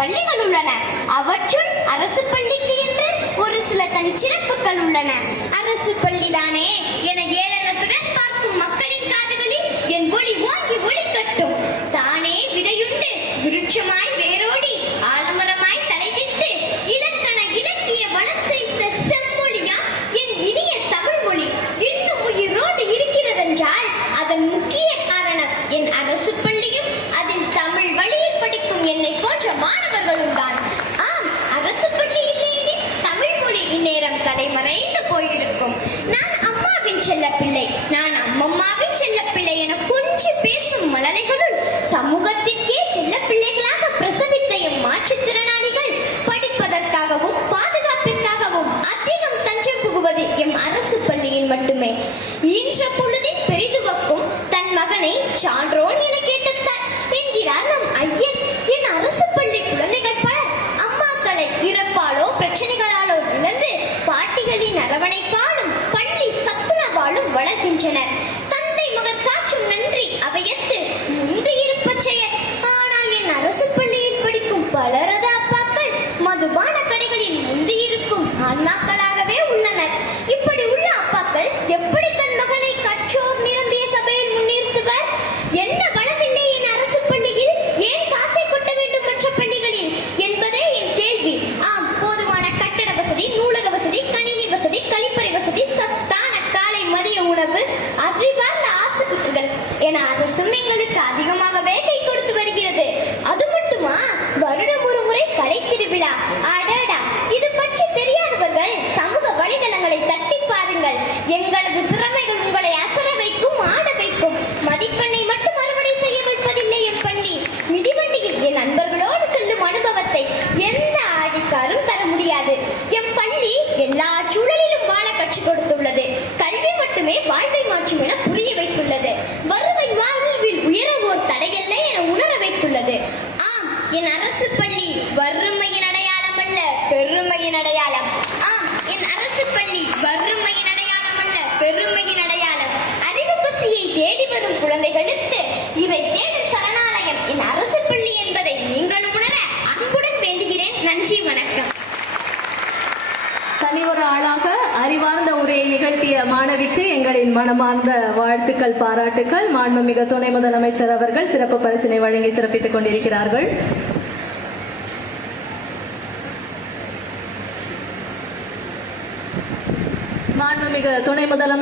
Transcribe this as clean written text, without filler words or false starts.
பள்ளிகள் உள்ளன. அவற்றுள் அரசு பள்ளிக்கு என்று ஒரு சில தனிச்சிறப்புகள் உள்ளன. அரசு பள்ளிதானே என ஏளனத்துடன் பார்க்கும் மக்களின் காதுகளில் என் ஒளி ஓங்கி ஒளிக்கட்டும். தானே விதையுண்டு விருட்சமாய் வேரோடி ஆலமரமாய் தலையிட்டு இலக்கண இலக்கிய வளம் செய்த செம்மொழியா என் இனிய தமிழ் மொழி இன்னும் உயிரோடு இருக்கிறதென்றால் அதன் முக்கிய காரணம் என் அரசு பள்ளியும் அதில் தமிழ் வழியில் படிக்கும் என்னை போன்ற மாணவர்களும் தான். ஆம், அரசு பள்ளி இல்லையெனில் தமிழ் மொழி இந்நேரம் தலைமறைந்து போயிருக்கும். நான் அம்மாவின் செல்ல பிள்ளை, நான் அம்மம்மாவின் செல்ல பிள்ளை என கொஞ்சம் பேசும் மழலைகளுள் சமூகத்திற்கே செல்ல பிள்ளைகளாக பிரசவித்த எம் மாற்றுத்திறனாளிகள் படிப்பதற்காகவும் பாதுகாப்பிற்காகவும் அதிகம் தஞ்சம் புகுவது எம் அரசு பள்ளியில் மட்டுமே. இன்ற பொழுதில் பெரிதுவக்கும் தன் மகனை சான்றோன் என கேட்டுத்தான் என்கிறார் நம் ஐயன். என் அரசு பள்ளி குழந்தைகள் பலர் அம்மாக்களை இறப்பாலோ பிரச்சனைகளாலோ இழந்து பாட்டிகளின் அரவணைப்பாலும் பள்ளி சத்துணவாலும் வளர்கின்றனர். தந்தை மகர் காற்றும் நன்றி அவையத்து முந்து இருப்ப செயல். ஆனால் என் அரசு பள்ளியில் படிக்கும் பலரது அப்பாக்கள் மதுபான கடைகளில் முந்தி இருக்கும் ஆன்மாக்களாகவே உள்ளனர். இப்படி உள்ள அப்பாக்கள் எப்படி தன் மகனை கற்றோர் நிரம்பிய சபையில் முன்னிறுத்துவர்? என்ன வளமில்லை என் அரசு பள்ளியில்? ஏன் காசை கொட்ட வேண்டும் மற்ற பள்ளிகளில் என்பதே என் கேள்வி. ஆம், போதுமான கட்டட வசதி, நூலக வசதி, கணினி வசதி, கழிப்பறை வசதி, சத்தான காலை மதிய உணவு, அறிவார்ந்த ஆசிரியர்கள் என அரசும் எங்களுக்கு அதிகமாகவே கை கொடுத்து வருகிறது. அது மட்டுமா, வருடம் ஒரு முறை கலை திருவிழா. அடடா, இது பற்றி தெரியாதவர்கள் சமூக வலைதளங்களை தட்டி பாருங்கள். எங்களது திறமைகள் உங்களை அசர வைக்கும், ஆட வைக்கும். மதிப்பெண்ணை மட்டும் அறுவடை செய்ய வைப்பதில்லை என் பள்ளி. மிதிவண்டியில் என் நண்பர்களோடு செல்லும் அனுபவத்தை எந்த ஆடிக்காரும் தர முடியாது. என் பள்ளி எல்லா சூழலிலும் வாழ கற்றுக் கொடுத்துள்ளது. கல்வி மட்டுமே வாழ்வை மாற்றும் என புரிய வைத்துள்ளது. வறுமை வாழ்வில் உயரவோர் தடையல்ல என உணர வைத்துள்ளது. ஆம், என் அரசு பள்ளி வறுமையின் அடையாளம் அல்ல, பெருமையின் அடையாளம். ஆம், என் அரசு பள்ளி வறுமையின் அடையாளம் அல்ல, பெருமையின் அடையாளம். அறிவு பசியை தேடி வரும் குழந்தைகளுக்கு இவை தேடும் சரணாலயம் என் அரசு பள்ளி என்பதை நீங்களும் உணர அன்புடன் வேண்டுகிறேன். நன்றி, வணக்கம். தனி ஒரு ஆளாக அறிவார்ந்த உரையை நிகழ்த்திய மாணவிக்கு எங்களின் மனமார்ந்த வாழ்த்துக்கள், பாராட்டுக்கள். மாண்புமிகு துணை முதலமைச்சர் அவர்கள் சிறப்பு பரிசினை வழங்கி சிறப்பித்துக் கொண்டிருக்கிறார்கள். மாண்புமிகு துணை முதலமைச்சர்